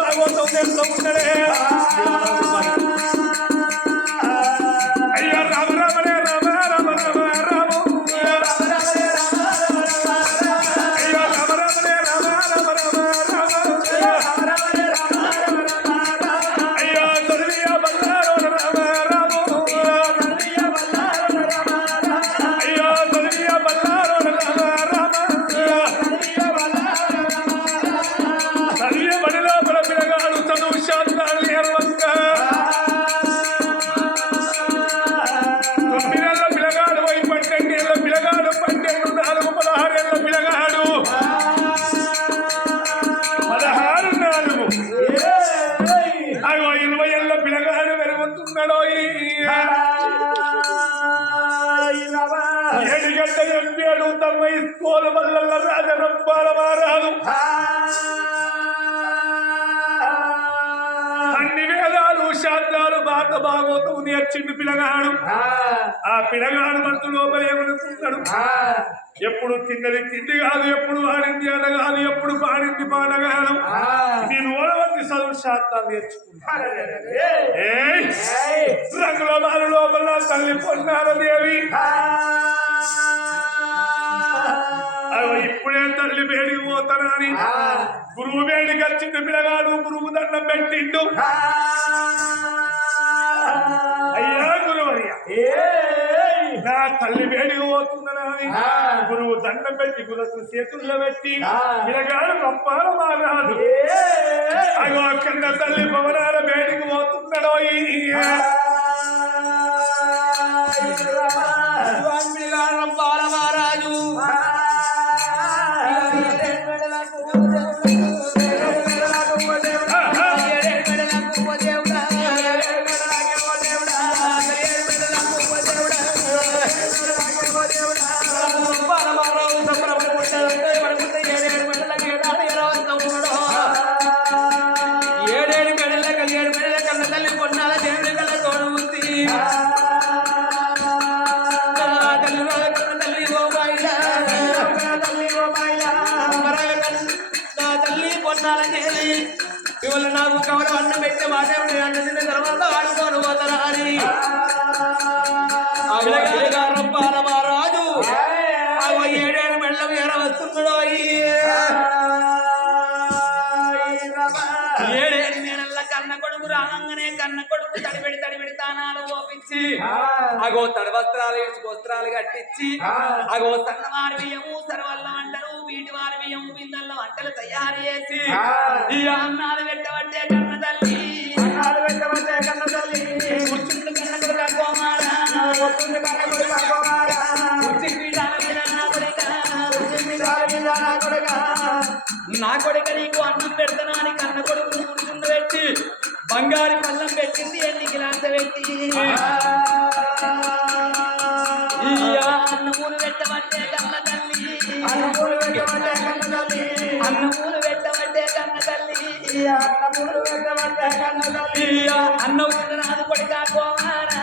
భాగవతం తెలుస్తూ ఉన్నదే అయ్యో రామ రామనే రామ రామ రామ రామ అయ్యో రామ రామనే రామ రామ రామ రామ అయ్యో తొలియ బల్లారో రామ రామ అయ్యో తొలియ బల్లారో రామ రామ తల్లి బడిలో బల పిల్లగాడు చదువు శాస్త్రాలు నేర్వంక 9 ఏళ్ళ పిల్లగాడు 12 ఏళ్ళ పిల్లగాడు 12 4 16 ఏళ్ళ పిల్లగాడు 16 4 అయ్యో 20 ఏళ్ళ పిల్లగాడు వెలుగుతున్నాడో 7 గంటల 8 తమ స్కూల్ వల్ల రాజరంపాల మారాదు అన్ని వేదాలు శాస్త్రాలు భారత భాగవతం నేర్చిండు పిల్లగాడు ఆ పిల్లగాడు మనసు లోపల ఏమనుకుంటాడు ఎప్పుడు తిన్నది తిండి కాదు ఎప్పుడు ఆడింది అన కాదు ఎప్పుడు పాడింది పాట కాదు నేను ఓడవద్ది చదువు శాస్త్రాలు నేర్చుకున్నాను రంగుల బాలు లోపల తల్లి పొన్నార దేవి ఇప్పుడే తల్లి వేడికి పోతానని గురువు వేడికి వచ్చింది పిల్లగాడు గురువు దండం పెట్టిండు అయ్యా గురువయ్యా నా తల్లి వేడికి పోతుందని గురువు దండం పెట్టి గురువు చేతుల్లో పెట్టి పిల్లగాడు రంపాల మారాదు అగో కన్న తల్లి భవనాల వేడికి పోతున్నాడో రంపాల మారాజు ఇవాళ నాకు కవల అన్నం పెట్టే మాట అన్న తిన్న తర్వాత ఆడుకోను పోతారా అని రంపాల మహారాజు 7 ఏళ్ళ మెళ్ళ ఎర వస్తున్నాడు 7 ఏళ్ళ కన్న కొడుకు రాగానే కన్న కొడుకు తడిబెడి తానాలు ఓపించి అగో తడి వస్త్రాలు వస్త్రాలు కట్టించి అగో సన్నవారి బియ్యము సర్వల్ల వంటలు వీటి వారి బియ్యము బిందెల్లో వంటలు తయారు చేసి ఈ అన్నాలు పెట్టబట్టే కన్న తల్లి కూర్చుంటు కన్న కొడుకు కోమారా నా కొడుక నీకు అన్నం పెడతాను అని కన్న కొడుకు కూర్చుండు పెట్టి బంగారు పళ్ళం పెట్టింది ఎన్ని గిలాస పెట్టి అన్నమూలు పెట్టబట్టే కన్న తల్లి అన్నమూలు పెట్టబట్టే కన్న తల్లి అన్నమూలు నాదు కొడుక కోమారా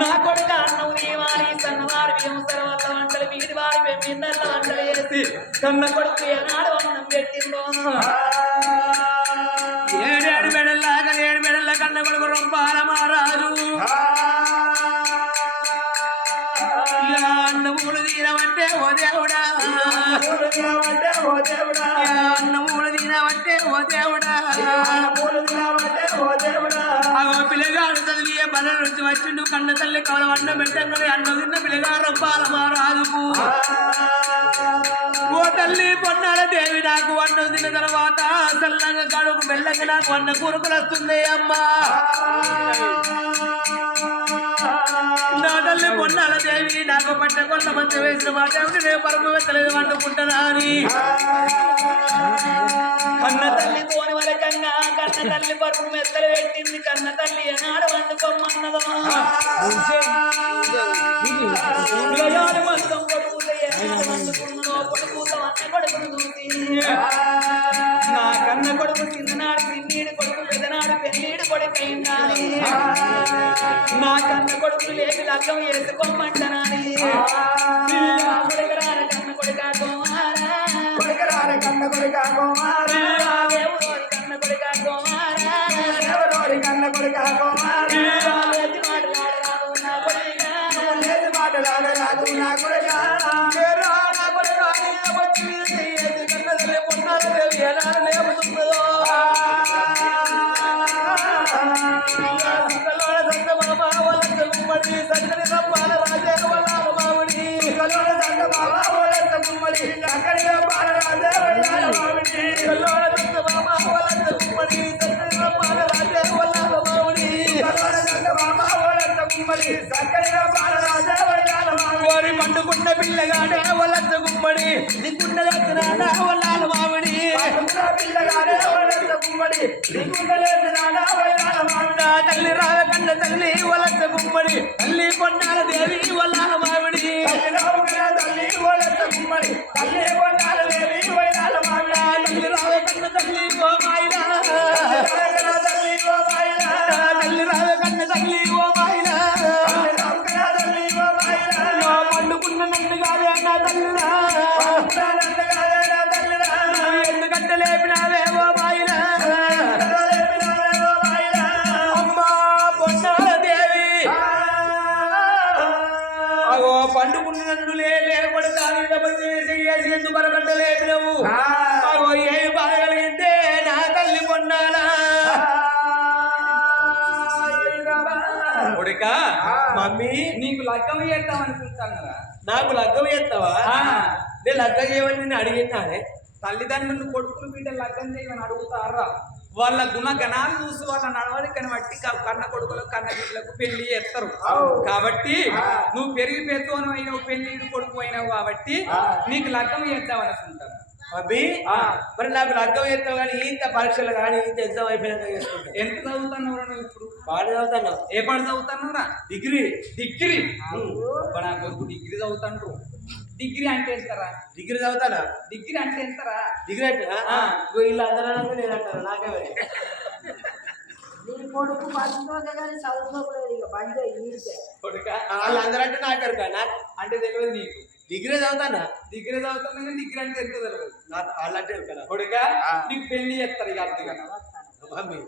నా కొడుక అన్నం నీవారి సన్నవారి బియ్యం సర్వల్ల వంటలు వీడి వారి వెమ్మిందల్ల వంటలు వేసి కన్న కొడుకు ఏనాడు అన్నం పెట్టిందో 7 మెడల్ల కన్న కొడుకు రంపాల మహారాజు అన్నమూలు తీరమంటే ఓ దేవుడా అన్నమూలు తీరమంటే ఓ దేవుడా అగో పిల్లగాడు చదివి బల నుంచి వచ్చిండు కన్న తల్లి కవల అన్నం పెట్టంగానే అన్నం తిన్న పిల్లగాడు రంపాల మహారాజుకు ఓ తల్లి పొన్నాల దేవి నాకు అన్నం తిన్న తర్వాత చల్లంగా కడుపు మెల్లగా నాకు అన్న కూరకులు వస్తుంది అమ్మా నా తల్లి పొన్నాల దేవి నాకు పట్ట కొన్న మంచి వేసిన మాట నేను పరుపు వెత్తలేదు వండుకుంటానా అని కన్న తల్లి తోని వరకంగా కన్న తల్లి పరుపు మెత్తలు పెట్టింది కన్న తల్లి ఏనాడు వండుకోమన్నదో మొత్తం కొడుకుతో ఏనాడు వండుకున్నదో కొడుకుతో అన్న కొడుకును చూసి నా కన్న కొడుకు చిన్ననాడు చిన్నీడు కొడుకు పెద్దనాడు పెళ్ళీడు కొడుకైండాలి నా కన్న కొడుకు లేపి లగ్గం వేసుకోమంటనాలి కన్న కొడుక కన్న కొడుక కుమారా దేవుడోరి కన్న కొడుక కుమారా ఎవరోరి కన్న కొడుక కుమారా లేచి మాటలాడరాదు నా కొడుకా లేదు మాటలాడరాదు నా కొడుక నా కొడుకా నీ వచ్చి ఏది కన్నదలే పొన్నాలు దేవి ఎలాగ లేపుతున్నదో కలోడ సంత బాబా వాళ్ళ గుమ్మడి సంగడి రప్పాల రాజే వల్లాల మామిడి కలోడ సంత బాబా వాళ్ళ గుమ్మడి అక్కడి బాల రాజే వల్లాల మామిడి కలోడ సంత బాబా వాళ్ళ గుమ్మడి సంగడి రప్పాల రాజే వల్లాల మామిడి కలోడ సంత బాబా వాళ్ళ గుమ్మడి అక్కడి బాల రాజే వల్లాల మామిడి వారి పండుకున్న పిల్లగాడే వాళ్ళ గుమ్మడి దిక్కుండలేసినాడా వల్లాల మామిడి పిల్లగాడే వాళ్ళ గుమ్మడి దిగుండలేసినాడా వల్లాల మామిడి తల్లి రావ కన్న తల్లి వాళ్ళ గుమ్మడి తల్లి పొన్నాల దేవి వల్లాల మామిడి తల్లి వాళ్ళ గుమ్మడి తల్లి కొన్నాల దేవి వల్లాల మామిడి తల్లి రావ కన్న తల్లి ఓ మాయిలా తల్లి ఓ బాయిలా తల్లి రావ కన్న తల్లి ఓ మాయిలా తల్లి ఓ బాయిలా పండుకున్న నన్ను కాదే నా తల్లిరా ఎందుకంటే లేపినావే ఓ మాయిలా అమ్మా పొన్నాల దేవి అగో పండుకున్న నన్ను లేపడతాను ఎందుకు అరగంట లేపినవు అగో ఏమి బాధ కలిగిందే నా తల్లి పొన్నాలా కొడుక మమ్మీ నీకు లగ్గం చేద్దాం అనుకుంటాను నాకు లగ్గం చేస్తావా నేను లగ్గం చేయమని నేను అడిగినానే తల్లిదండ్రులు కొడుకులు బిడ్డలు లగ్గం చేయమని అడుగుతారా వాళ్ళ గుణగణాలు చూసి వాళ్ళ నడవడికని బట్టి కన్న కొడుకులకు కన్న బిడ్డలకు పెళ్లి చేస్తారు కాబట్టి నువ్వు పెరిగి పెద్దోను అయినావు పెళ్లి కొడుకు అయినావు కాబట్టి నీకు లగ్గం చేద్దాం అనుకుంటాను అబ్బి మరి నాకు లగ్గం చేస్తావు కానీ ఇంత పరీక్షలు కానీ ఇంత ఎగ్జామ్ అయిపోయినాక చేసుకుంటాను ఎంత చదువుతున్నావు నువ్వు ఇప్పుడు బాగా చదువుతాను ఏ పాట చదువుతున్నావురా డిగ్రీ డిగ్రీ నా కొడుకు డిగ్రీ చదువుతాండ్రు డిగ్రీ అంటే ఎంతరా డిగ్రీ చదువుతానా డిగ్రీ అంటే ఎంతరా డిగ్రీ అంటే వీళ్ళు అందరూ నేను అంటాను నాకే నీ కొడుకు పడుతుందో కానీ చదువుకోలేదు ఇక బంద్ ఈడితే కొడుక వాళ్ళు అందరూ అంటే నాకారు కానీ అంటే తెలియదు నీకు డిగ్రీ చదువుతానా డిగ్రీ చదువుతాను కానీ డిగ్రీ అంటే ఎంత తెలియదు వాళ్ళు అంటే కదా కొడుక నీకు పెళ్లి చేస్తారు ఇక అర్థగా మమ్మీ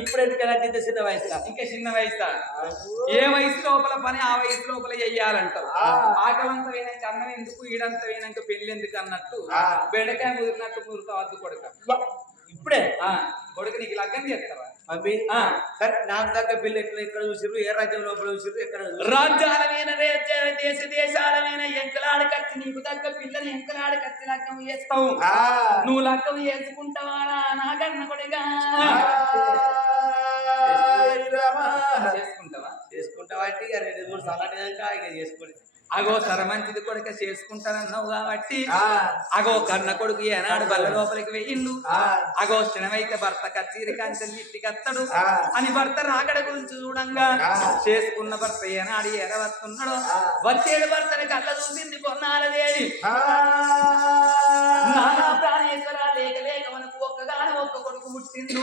ఇప్పుడు ఎందుకలా ఇంత చిన్న వయసులో ఇంకా చిన్న వయసు ఏ వయసు లోపల పని ఆ వయసు లోపల చెయ్యాలంటారు ఆకలంత వేయనాక అన్నం ఎందుకు ఈడంత వేయనాక పెళ్లి ఎందుకు అన్నట్టు బెండకాయ ముదిరినట్టు మురుతా వద్దు కొడుక ఇప్పుడే కొడుకు నీకు లగ్గం చేస్తారా మమ్మీ సరే నాకు దగ్గర పిల్లలు ఎక్కడ చూసారు ఏ రాజ్యం లోపల చూసారు ఎక్కడ రాజ్యాలమైన దేశాలమైన ఎంకలాడకచ్చి నీకు దగ్గర పిల్లని ఎంకలాడకచ్చి లగ్గం చేస్తావు నువ్వు లగ్గం చేసుకుంటావా నాకన్న కొడుగా చేసుకుంటావా చేసుకుంటావా అంటే ఇక 2-3 సార్లు ఇక చేసుకోండి అగో సరమంచిది కొడుక చేసుకుంటానన్నావు కాబట్టి అగో కన్న కొడుకు ఏనాడు బల్ల లోపలికి వెయ్యిండు అగో క్షణమైతే భర్త కచ్చీరి కంచెలు ఇంటికి అత్తడు అని భర్త రాకడ గురించి చూడంగా చేసుకున్న భర్త ఏనాడు ఎర వస్తున్నాడు వచ్చేడు భర్తని కళ్ళ చూసింది పొన్నాలదేవి నానా ప్రాణేశ్వర లేక లేక మనకు ఒక్కగానే ఒక్క కొడుకు పుట్టిండు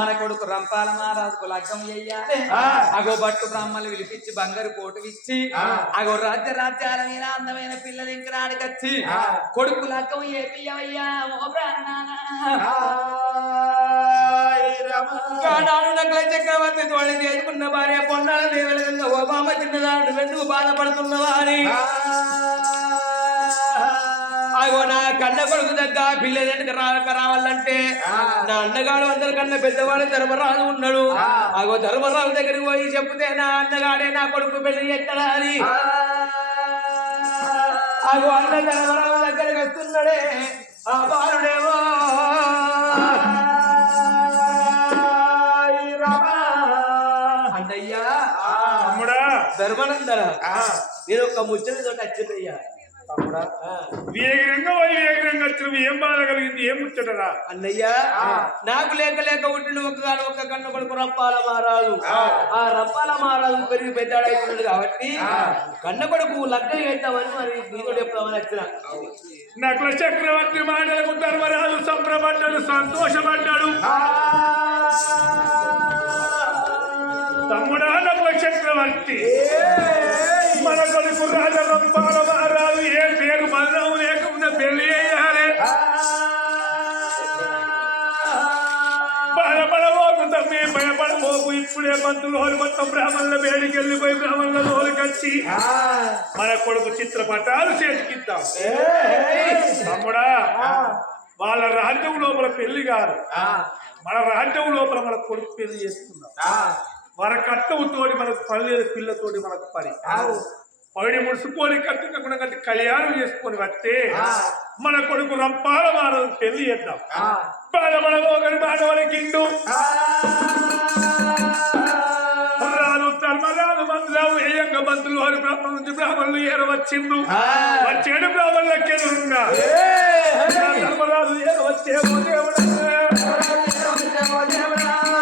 మన కొడుకు రంపాల మహారాజుకు లగ్గం చెయ్యాలి అగో భట్టు బ్రాహ్మణులు పిలిపించి బంగారు పోటు ఇచ్చి అగో రాజ్యాల మీద అందమైన పిల్లలు ఇంకా ఆడికొచ్చి కొడుకు లగ్గం ఏపియ్యవయ్యా ఓ ప్రాణానా నగల చక్రవర్తి తోడి చేసుకున్న భార్య పొన్నాల దేవలంగా ఓ బామ చిన్నదాడు ఎందుకు బాధపడుతున్నవా అని అగో నా కన్న కొడుకు దగ్గర పిల్లలకి రావాలంటే నా అన్నగాడు అందరికన్నా పెద్దవాడు ధర్మరాజు ఉన్నాడు అగో ధర్మరాజు దగ్గరికి పోయి చెప్తే నా అన్నగాడే నా కొడుకు పెళ్లి చేస్తాడా అని అగో అన్న ధర్మరాజు దగ్గరికి వస్తున్నాడే ఆ బాలుడేమో అన్నయ్యా ధర్మనందన నేను ఒక ముచ్చటి తోటి వచ్చిందయ్యా తమ్ముడా వేగంగా వచ్చిన ఏం బాధ కలిగింది ఏం ముచ్చటరా అన్నయ్య నాకు లేక లేక ఉంటుండే ఒక్క కన్ను కొడుకు రంపాల మహారాజు ఆ రంపాల మహారాజు పెరిగి పెద్దాడైతున్నాడు కాబట్టి కన్న కొడుకు లగ్గం చేద్దామని మరి నీతో చెప్తామని వచ్చిన నకుల చక్రవర్తి మాటలకు ధర్మరాజు సంబరపడ్డాడు సంతోషపడ్డాడు తమ్ముడా నకుల చక్రవర్తి మన కొడుకు రాజ రంపాల మహారాజు ఏ పేరు మరణం లేకుండా పెళ్లి చేయాలి ఇప్పుడే పంతులు మొత్తం బ్రాహ్మణుల వేడికి వెళ్ళిపోయి బ్రాహ్మణుల లోకచ్చి మన కొడుకు చిత్రపటాలు చేతికిద్దాం. తమ్ముడా, వాళ్ళ రాజ్యం లోపల పెళ్లి కాదు, మన రాజ్యం లోపల మన కొడుకు పెళ్లి చేసుకుందాం. మన కట్టవుతోటి మనకు పని లేదు, పిల్లతోటి మనకు పని. పవిడి ముడుచుకొని కట్టుకుండా కట్టి కళ్యాణం చేసుకొని వస్తే మన కొడుకు రంపాల మానవ పెళ్లి చేద్దాం. బాధపడబోగని మానవులకిండు రాను ధర్మరాజు మంత్రులు ఏయంగ మంత్రులు అని బ్రాహ్మణుల నుంచి బ్రాహ్మణులు ఏరవచ్చిండు. వచ్చేడు బ్రాహ్మణులకి ఎదురుగా ధర్మరాజు ఏరవచ్చేమో దేవుడా,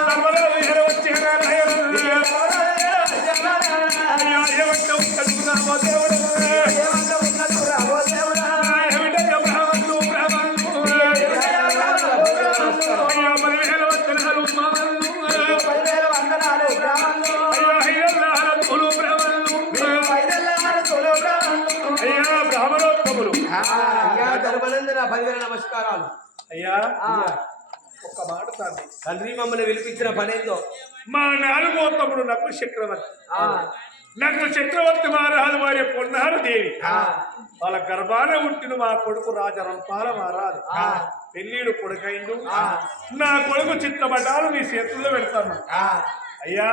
ధర్మరాజు ఏరవచ్చేనా ఏమంటావు కట్టుకున్నామో దేవుడు, ఏమిటయ్యా బ్రాహ్మణులు బ్రాహ్మణులు అయ్యా 10,000 వందనాలు మామలు అయ్యా 5,000 బ్రాహ్మణులు అయ్యా బ్రాహ్మణోత్తములు ధర్మనందన 10,000 నమస్కారాలు. అయ్యా ఒక్క మాట తండ్రి మమ్మల్ని పిలిపించిన పనేందో. మా నాలుగో తమ్ముడు నకుల చక్రవర్తి, నకుల చక్రవర్తి మహారాజు వారి పొన్నారు దేవి వాళ్ళ గర్భాన ఉంటిన మా కొడుకు రాజరంపాల మహారాజు పెళ్ళిడు కొడుకైండు. నా కొడుకు చిత్రపటాలు మీ చేతుల్లో పెడతాను. అయ్యా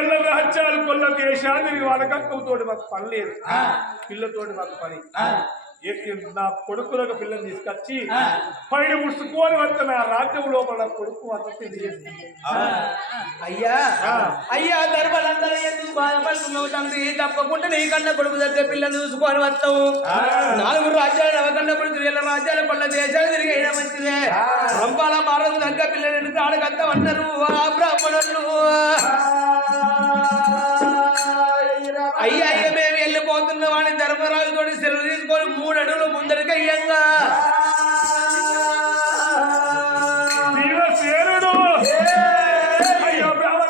ఎల్ల రాజ్యాలు కొల్ల దేశాలు వాళ్ళకక్కతోటి మాకు పని లేదు, పిల్లతోటి మాకు పని. నా కొడుకులకు పిల్లలు తీసుకొచ్చి పైన ముడుచుకొని వస్తే నా రాజ్యం లోపల కొడుకు అంత పెళ్లి చేస్తుంది. అయ్యా అయ్యా ధర్మలందరూ ఎందుకు బాధపడుతున్నావు తండ్రి? తప్పకుండా నీ కన్న కొడుకు దగ్గర పిల్లలు చూసుకొని వస్తావు. 4 రాజ్యాలు నవకన్న కొడుకు 7 రాజ్యాల కొల్ల దేశాలు తిరిగైనా మంచిదే. రంపాల మారకు దగ్గర పిల్లలు ఆడగత్తమన్నారు ఆ బ్రాహ్మణులు. అయ్యా అయ్య మేము వెళ్ళిపోతున్న వాడిని ధర్మరాజుతో సెలవు తీసుకొని 3 అడుగులు ముందరికి అయ్యంగా అయ్యో బ్రాహ్మణ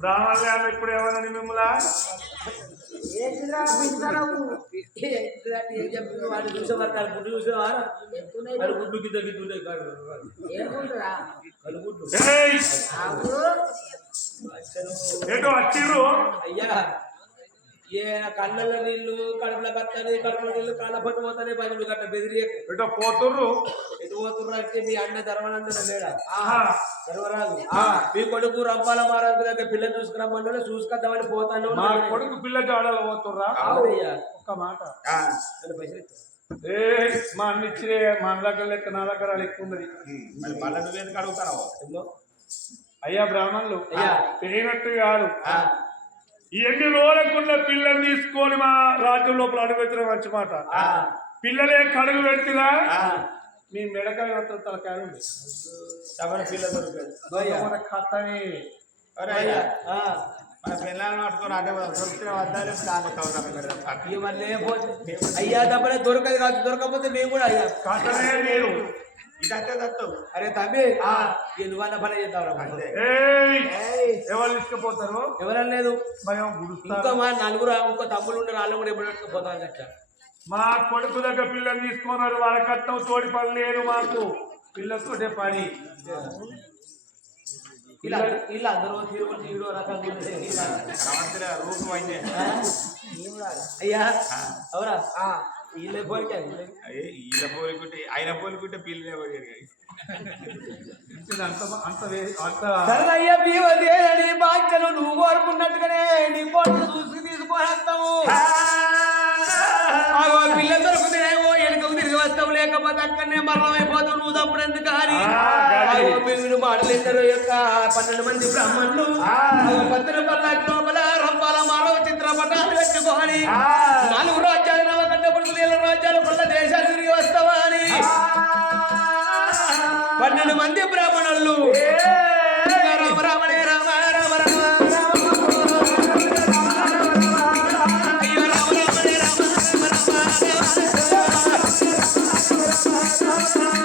బ్రాహ్మణులు ఇప్పుడు ఏమన్నా మిమ్మల్ని వాడు చూసేవారు గుడ్డు చూసేవారు గుడ్డు గిద్ద గిద్దు ఏంటో వచ్చిర్రు. అయ్యా ఏ కళ్ళల్లో నీళ్లు కడుపులో కట్టని కడుపులో నీళ్లు కాళ్ళ పట్టు పోతానే 10 గంట బెదిరి ఏంటో పోతుర్రు. ఎటు పోతుర్రు అంటే మీ అన్న ధర్మనందన లేడా ధర్మరాజు మీ కొడుకు రంపాల మహారాజు దగ్గర పిల్లలు చూసుకురమ్మన్నా చూసుకొద్దామని పోతాను. మా కొడుకు పిల్ల జాడలు పోతుర్రా? ఒక్క మాట మా అన్న ఇచ్చిరే మా అన్న దగ్గర లెక్క నా దగ్గర ఎక్కువ ఉన్నది. మళ్ళీ నువ్వేందుకు అడుగుతావు? అయ్యా బ్రాహ్మణులు తెలియనట్టు కాదు, ఎన్ని రోజులకున్న పిల్లని తీసుకొని మా రాజ్యం లోపల అడుగుతున్న మంచి మాట. పిల్లలే కడుగు పెడుతున్నా మీ మెడకాయ తలకాయ ఉంది పిల్ల దొరికాడు కథని అయ్యా తప్పనే దొరకదు కాదు, దొరకకపోతే మేము కూడా అయ్యా కథనే లేదు. అరే తమ్మి ఎందువల్ల పని చేద్దాం ఎవరు తీసుకుపోతారు? ఎవరని లేదు భయం ఇంకా మా 4 ఇంకో తమ్ముళ్ళు ఉన్నారు, వాళ్ళు కూడా ఎప్పుడు పెట్టుకుపోతాం అట్లా. మా కొడుకు దగ్గర పిల్లలు తీసుకున్నారు, వాళ్ళ కట్టం తోడి పని లేదు, మాకు పిల్లతోటే పని. ఇలా అందరూ తిరుగు రకంగా అయ్యా అవురా వీళ్ళ పోలికుంటే ఆయన పోలికుంటే పిల్లలే సరయ్య బీవదేని బాధ్యలు నువ్వు కోరుకున్నట్టుగానే నీ పోట్లు చూసి తీసుకొస్తాము. పిల్ల దొరుకుతున్నాయేమో వెనుకకు తిరిగి వస్తావు, లేకపోతే అక్కడనే మరణమైపోతావు నువ్వు తప్పుడు ఎందుకు అని మీరు మాటలిద్దరు యొక్క 12 మంది బ్రాహ్మణులు 10 పల్లకి లోపల రంపాల మానవ చిత్రపటాలు పెట్టుకోని 4 రాజ్యాలు నవకండ పుడుకులు 7 రాజ్యాలు కొల్ల దేశాలు తిరిగి వస్తావా అని 12 మంది బ్రాహ్మణులు రామ రామనే రామ రామ రామ అయ్యో రామ రామనే రామ రామ రామ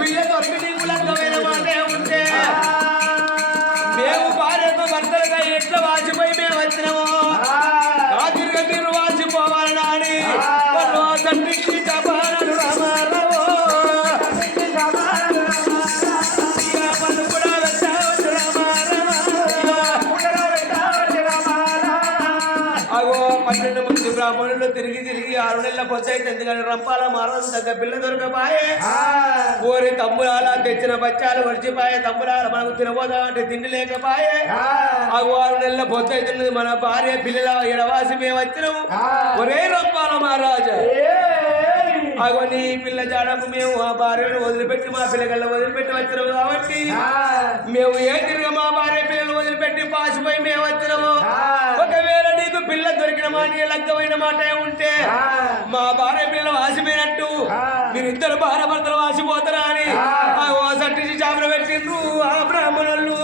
పిల్ల దొరికి నీకు లగ్గమైన మాటే ఉంటే మేము భార్యతో భర్తలుగా ఎట్లా వాచిపోయి మేము వచ్చినాము రాత్రిగా మీరు వాచిపోవాలని అని తండ్రికి చెప్పాలను రామారావు పన్నెండు మంది బ్రాహ్మణులు తిరిగి 6 నెలల పొద్దు అయితే ఎందుకని రంపాల మారదు తగ్గ పిల్ల దొరకపాయే కోరి తమ్ములాల తెచ్చిన బచ్చాలు వరిచిపాయే తమ్ములాల మనకు తినబోదా అంటే తిండి లేకపాయే 6 నెలల పొద్దు అవుతున్నది మన భార్య పిల్లల ఎడవాసి మేము వచ్చినాము ఒరే రంపాల మహారాజా అగో నీ పిల్ల జాడకు మేము ఆ భార్యను వదిలిపెట్టి మా పిల్లగల్ల వదిలిపెట్టి వచ్చినాము కాబట్టి మేము ఏ తిరిగి మా భార్య పిల్లలు వదిలిపెట్టి పాసిపోయి మేము వచ్చినాము ఒకవేళ నీకు పిల్ల దొరికిన మాట లగ్గమైన మాట ఉంటే మా భార్య పిల్లలు వాసిపోయినట్టు మీరిద్దరు భార్య భర్తలు వాసిపోతారా అని సట్టించి చేపలు పెట్టిండ్రు ఆ బ్రాహ్మణులు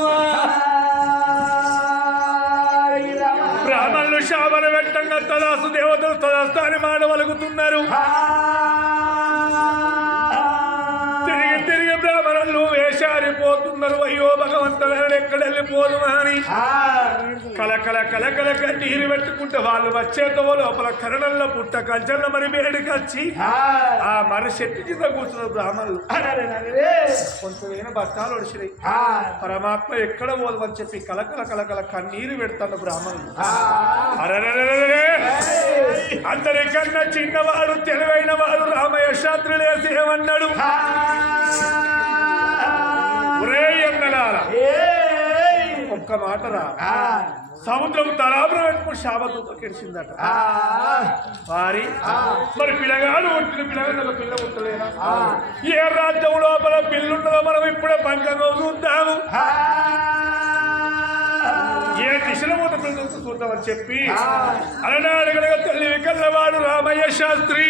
బ్రాహ్మణులు శాపన పెట్టంగా తదాసు దేవతలు తదాస్తాని మాడవలుగుతున్నారు తిరిగి బ్రాహ్మణులు వేషారిపోతున్నారు అయ్యో భగవంతుడు ఎక్కడ వెళ్ళిపోదు అని కలకల కన్నీరు పెట్టుకుంటే వాళ్ళు వచ్చేతో లోపల కరణంలో పుట్ట కంచెల మరి వేడికి వచ్చి ఆ మరి చెట్టు కింద కూర్చున్నారు బ్రాహ్మణులు కొంచెం బట్టాలు ఒడిచినాయి పరమాత్మ ఎక్కడ పోదని చెప్పి కలకల కన్నీరు పెడతాను బ్రాహ్మణులు అందరికన్నా చిన్నవాడు తెలివైన వాడు రామయ్య శాస్త్రులు వేసి ఏమన్నాడు ఒరే ఎన్నడాల ఒక్క మాట రా సముద్రం తలాపురం పెట్టుకుని శాపంతో కెడిచిందట మరి పిల్లగాడు ఒంటిని పిల్లగా పిల్ల పుట్టలేదా ఏ రాజ్యం లోపల పిల్లుంటుందో మనం ఇప్పుడే పంచంగా చూద్దాము ఏ దిశలో పోతే పిల్లలు చూద్దామని చెప్పి అలనాడుగనగా తెలివి కల్లవాడు రామయ్య శాస్త్రి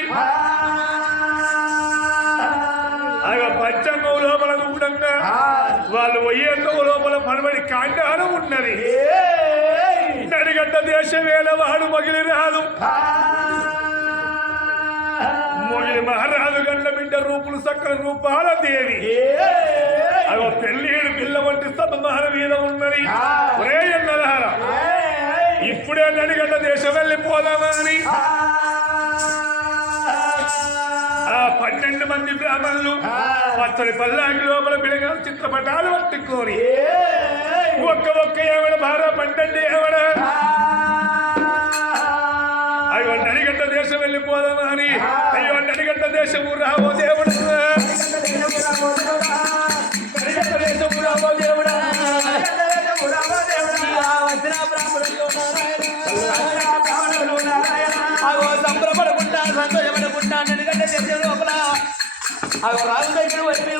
పంచంగం లోపల కూడా వాళ్ళు పోయేంత లోపల మనబడి కాండానం ఉన్నది నడిగడ్డ దేశం వేళ వాడు మొగిలి రాదు మొగిలి మహారాజు గంట బిడ్డ రూపులు సకల రూపాల దేవి అవి పెళ్ళిడు పిల్ల వంటి సతమాన మీద ఉన్నది ఒరే ఎన్నదార ఇప్పుడే నడిగడ్డ దేశం వెళ్ళిపోదామా అని 12 మంది బ్రాహ్మణులు పచ్చడి పల్లాకి లోపల పిల్లగారు చిత్రపటాలు పట్టుకొని ఒక్క ఏమడ భార పంటండి ఏమడ అయ్యో నడిగడ్డ దేశం వెళ్ళిపోదామా అని అయ్యో నడిగడ్డ దేశము రావో దేవుడు రావో దేవుడా సంబరపడకుండా సంతోషపడకుండా నడిగడ్డ దేశం లోపల రాజు దగ్గర వచ్చి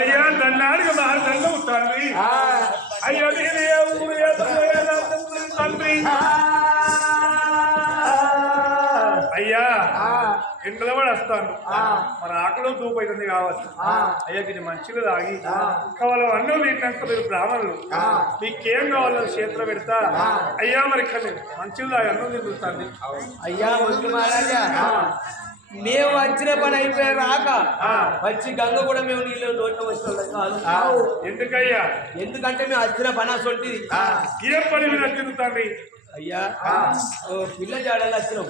అయ్యా నన్నాడు దండం తండ్రి అయ్యో తండ్రి అయ్యా ఎండలో కూడా వస్తాను మన ఆకులో దూపు అవుతుంది కావచ్చు అయ్యా ఇది మంచిగా తాగి కావాలి అన్నం తింటాక మీరు బ్రాహ్మణులు మీకేం కావాలో చేతిలో పెడతా అయ్యా మరి ఇక్కడ మంచిగా తాగి అన్నం తింటుంది అయ్యా మంత్రి మహారాజా మేము వచ్చిన పని అయిపోయా రాక వచ్చి గంగ కూడా మేము నీళ్ళు నోట్లో వచ్చిన కాదు. ఎందుకయ్యా ఎందుకంటే మేము వచ్చిన పని అసొంటిది. ఏం పని మీద తిరుగుతాండి అయ్యా ఓ పిల్ల జాడలు వచ్చినాం.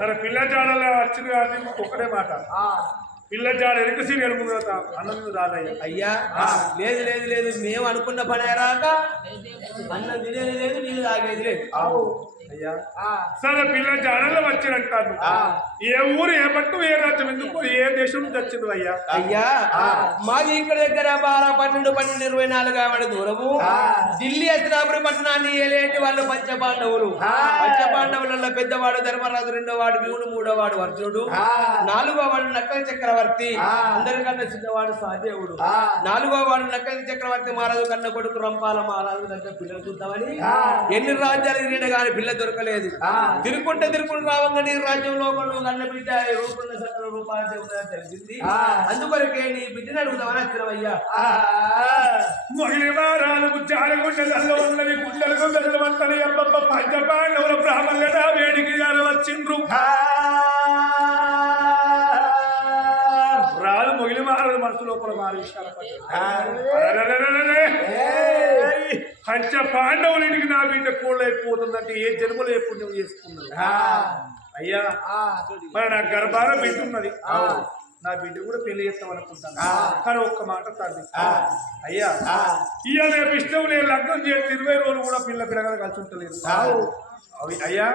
సరే పిల్ల జాడలో వచ్చింది కానీ ఒక్కడే మాట పిల్ల జాడ వెనక సీరియల్ ముందు అన్నం మీద రాదయ్యా. అయ్యా లేదు లేదు లేదు మేము అనుకున్న పని రాక అన్నం తినేది లేదు నీళ్ళు తాగేది లేదు. అయ్యా సరే పిల్ల జాడల్లో వచ్చినట్టాను ఏ ఊరు ఏ పట్టు ఏ రాజ్యం ఎందుకు ఏ దేశం నుంచి వచ్చింది అయ్యా. అయ్యా మాది ఇక్కడ దగ్గర 12-24 దూరము ఢిల్లీ హస్తినాపురి పట్టణాన్ని ఏలేటి వాళ్ళు పంచపాండవులు. పంచపాండవులలో పెద్దవాడు ధర్మరాజు, రెండోవాడు భీముడు, మూడోవాడు అర్జునుడు, నాలుగోవాడు నక్కల చక్రవర్తి, అందరికన్నా చిన్నవాడు సహదేవుడు, నాలుగోవాడు నక్కల చక్రవర్తి మహారాజు కన్న కొడుకు రంపాల మహారాజు దగ్గర పిల్లలు చూద్దామని ఎన్ని రాజ్యాలు తిరిగిన కానీ పిల్ల దొరకలేదు. తిరుక్కుంటే రావంగా నీ రాజ్యంలో కన్న బిడ్డ రూపంలో సకల రూపాయలు దేవుడు తెలిసింది. అందుకొరకే నీ బిడ్డను అడుగుదామని వచ్చినవయ్యా. జాడగుండెల్లో ఉన్నవి గుండెలకు వెళ్ళమంటని అబ్బబ్బ పంచపాండవుల బ్రాహ్మణుల వేడికి వచ్చిండ్రు. రాదు మొగిలి మారదు మనసు లోపల మారి విషయాలు పంచ పాండవుల ఇంటికి నా బిడ్డ కోళ్ళు అయిపోతుందంటే ఏ జన్మలో ఏ పుణ్యం చేసుకున్నది అయ్యా. మరి నా గర్భాన బిడ్డ ఉన్నది, నా బిడ్డ కూడా పెళ్లి చేస్తాం అనుకుంటాను. కానీ ఒక్క మాట తండ్రి అయ్యా ఇవాళ రేపు ఇష్టం లేదు లగ్నం చేసి 20 రోజులు కూడా పిల్లగా కలిసి ఉంటలేదు అయ్యా.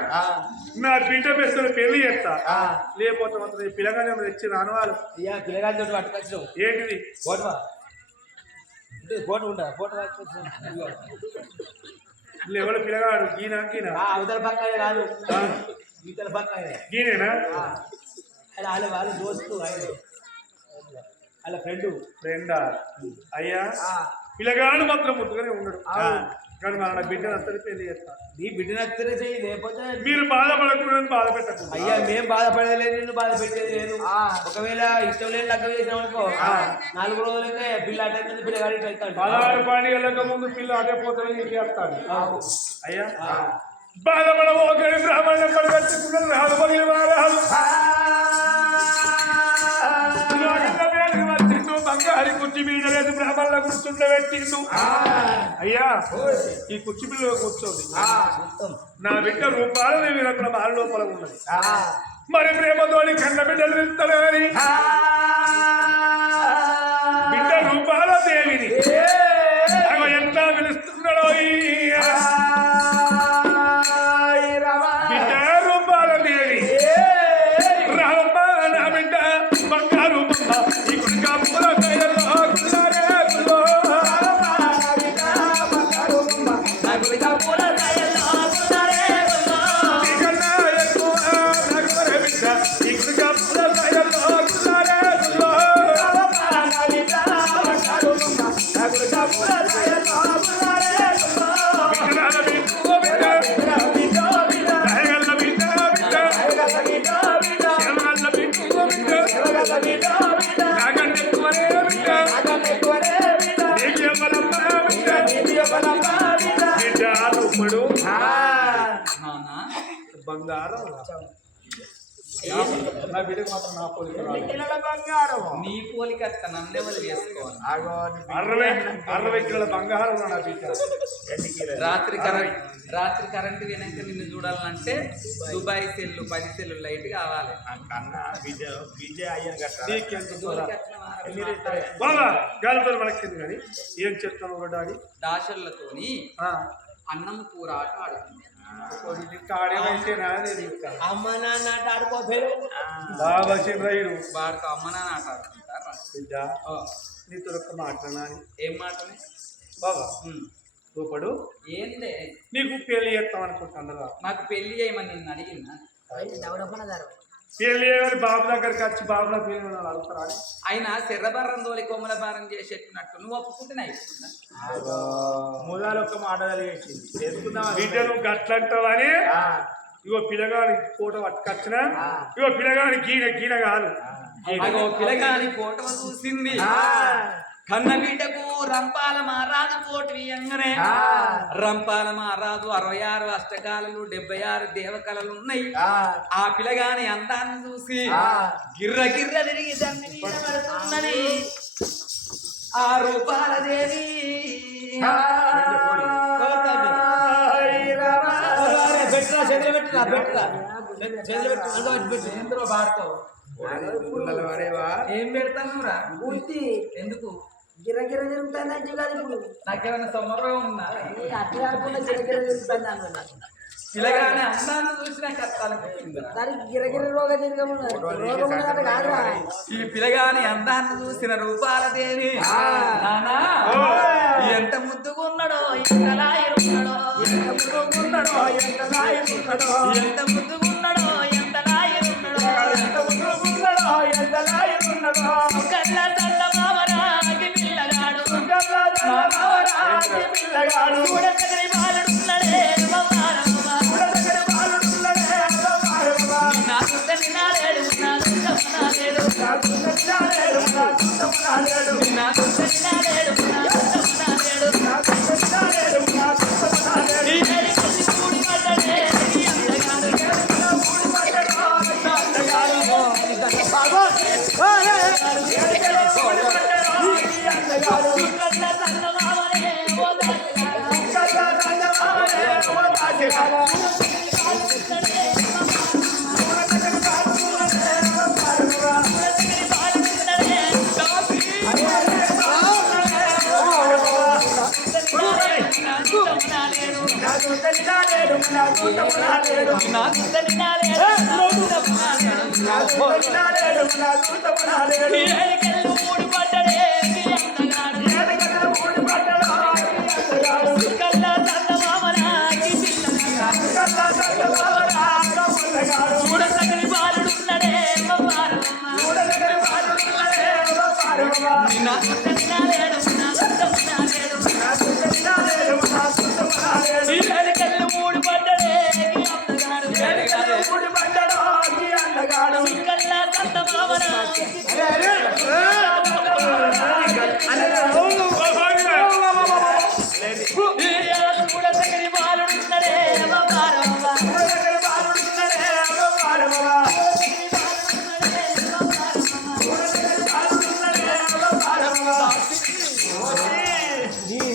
నా బిడ్డ పెస్తున్న పెళ్లి చేస్తా లేకపోతే మాత్రం పిల్లగానే తెచ్చి రానవాళ్ళు అయ్యా పిల్లగాడితో పట్టుకొచ్చు ఏంటిది ఫోటో ఉంటా ఫోటో ఎవరు పిల్లగాడు గీనా అవతల పక్క రాదు ఇతర పక్క గీనేనా వాళ్ళ వాళ్ళు దోస్తు వాళ్ళ ఫ్రెండా అయ్యా. పిల్లగాడు మాత్రం ముట్టుగానే ఉన్నాడు కానీ మన బిడ్డ నచ్చని పెళ్లి చేస్తా. నీ బిడ్డ నచ్చనే చెయ్యి, లేకపోతే మీరు బాధపడకుండా బాధ పెట్టకుండా. అయ్యా మేము బాధపడలేదు, నిన్ను బాధ పెట్టేది లేదు. ఒకవేళ ఇష్టం లేని లగ్గం చేసినాం అనుకో 4 రోజులకే పిల్ల అటెండ్ పిల్లగాడి వెళ్తాడు. 16 పండుగలకు ముందు పిల్ల అదే పోతాడని చేస్తాడు అయ్యా. బాధపడబోకని బ్రాహ్మణం పడగట్టుకున్నారు రాదు మగిలి వారాలు బంగారి కుర్చీ మీద లేదు బ్రాహ్మణుల కూర్చుండబెట్టిండు. అయ్యా ఈ కుర్చీ మీద కూర్చోండి. నా బిడ్డ రూపాలు నేను అక్కడ బాల లోపల ఉన్నది. మరి ప్రేమతోని కన్న బిడ్డలు వెళ్తాడని బిడ్డ రూపాల దేవిని ఎంత పిలుస్తున్నాడో బిడ్డ రూపాల దేవి రామ నా బిడ్డ బంగారు బంగారం నా బిడ్డకు మాత్రం నా పోలిక బంగారం నీ పోలిక నన్నెవరు చేసుకోవాలి. 60 కిలోల బంగారం నా బిడ్డ. రాత్రి కరెంట్ వినాక నిన్ను చూడాలంటే దుబాయ్ సెల్లు 10 సెల్లు లైట్ కావాలి. బాగా గాలితో మనకి కానీ ఏం చెప్తాను ఒక డాడీ దాసర్లతోని అన్నం కూర ఆట ఆడుతుంది. అమ్మ నాన్న ఆట ఆడుకోలేదు బాగా చిన్నయ్యడు వాడికి అమ్మ నాన్న ఆట ఆడుకుంటారా? నీతో ఒక్క మాట్లాడాలి. ఏం మాటనే బాబా రూపడు ఏందే నీకు పెళ్లి చేస్తాం అనుకుంటున్నా. నాకు పెళ్లి చేయమని నిన్ను అడిగినా పెళ్లి చేయమని బాబు దగ్గరికి వచ్చి బాబు నా పెళ్లి అడుగుతారా? ఆయన శర్రబారం తోలి కొమ్మల భారం చేసేట్టున్నట్టు నువ్వు ఒప్పుకుంటున్నాయి. ముదాలు ఒక్క మాట కలిగేసింది చేసుకుందాం బిడ్డ నువ్వు గట్లంటావని ఇగో పిల్లగాని ఫోటో పట్టుకొచ్చిన ఇగో పిల్లగాని గీన కాదు అగో పిలగాని ఫోటో చూసింది కన్న బిడ్డకు రంపాల మారాదు పోటు ఇయ్యంగానే రంపాల మారాదు 66 అష్టకాలలు 76 దేవకళలు ఉన్నాయి. ఆ పిలగాని అందాన్ని చూసి గిర్ర గిర్ర తిరిగి దాన్ని మీద పడుతున్నది ఆ రూపాల దేవి. ఏం పెడతాను రా పూర్తి ఎందుకు గిరగిర తిరుగుతాను కాదు ఇప్పుడు నాకేమైనా సొమ్మరం ఉన్నా అట్లా కాకుండా గిరగిర తిరుగుతాను పిల్లగానే అందాన్ని చూసిన కష్టాలు దానికి గిరగిర రోగం రోగం ఉన్నదట కాదురా ఈ పిల్లగాని అందాన్ని చూసిన రూపాల దేవి నానా ఎంత ముద్దుగున్నాడో ఎంత లాయరున్నాడో ఎంత ముద్దుగున్నాడో ఎంత లాయరున్నాడో ఎంత ముద్దుగున్నాడో ఎంత లాయరున్నాడో ఎంత ముద్దుగున్నాడో ఎంత లాయరున్నాడో కళ్ళ తల్ల మావరాకి పిల్లగాడు కళ్ళ తల్ల మావరాకి పిల్లగాడు చూడసగరి బాలుడున్నడే మమ్మారమ్మ చూడసగరి బాలుడున్నడే మమ్మారమ్మ నా సుత్తని నాలేడు నా సుత్తమనాలేడు నా సుత్తమనాలేడు నా సుత్తమనాలేడు నా సుత్తమనాలేడు నా సుత్తమనాలేడు నా సుత్తమనాలేడు నా సుత్తమనాలేడు ఈ హరి కసి కూడి పడ్డడే ఈ అందగాడు కూడి పడ్డడో అందగాడు బాబో చూడసగలి బాలుడున్నడే కళ్ళు మూడు పడ్డడే మూడు పడ్డడో అందగాడు కల్లా సంత భావన చూడసగలి బాలుడున్నడే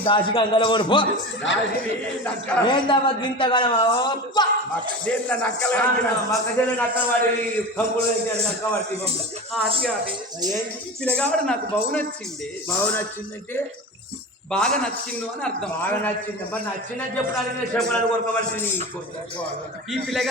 దాసి కంగల పో ఏందమ్మా గింతగానమా మక్కజల్లు నక్కవాడి కంకులు నక్క పట్టి ఏంటి పిల్లగాడు నాకు బాగు నచ్చింది. బాగా నచ్చిందంటే బాగా నచ్చిండు అని అర్థం. బాగా నచ్చింది మరి నచ్చిందని చెప్పడానికి చెప్పడానికి కొరకబడుతుంది ఈ పిల్లగా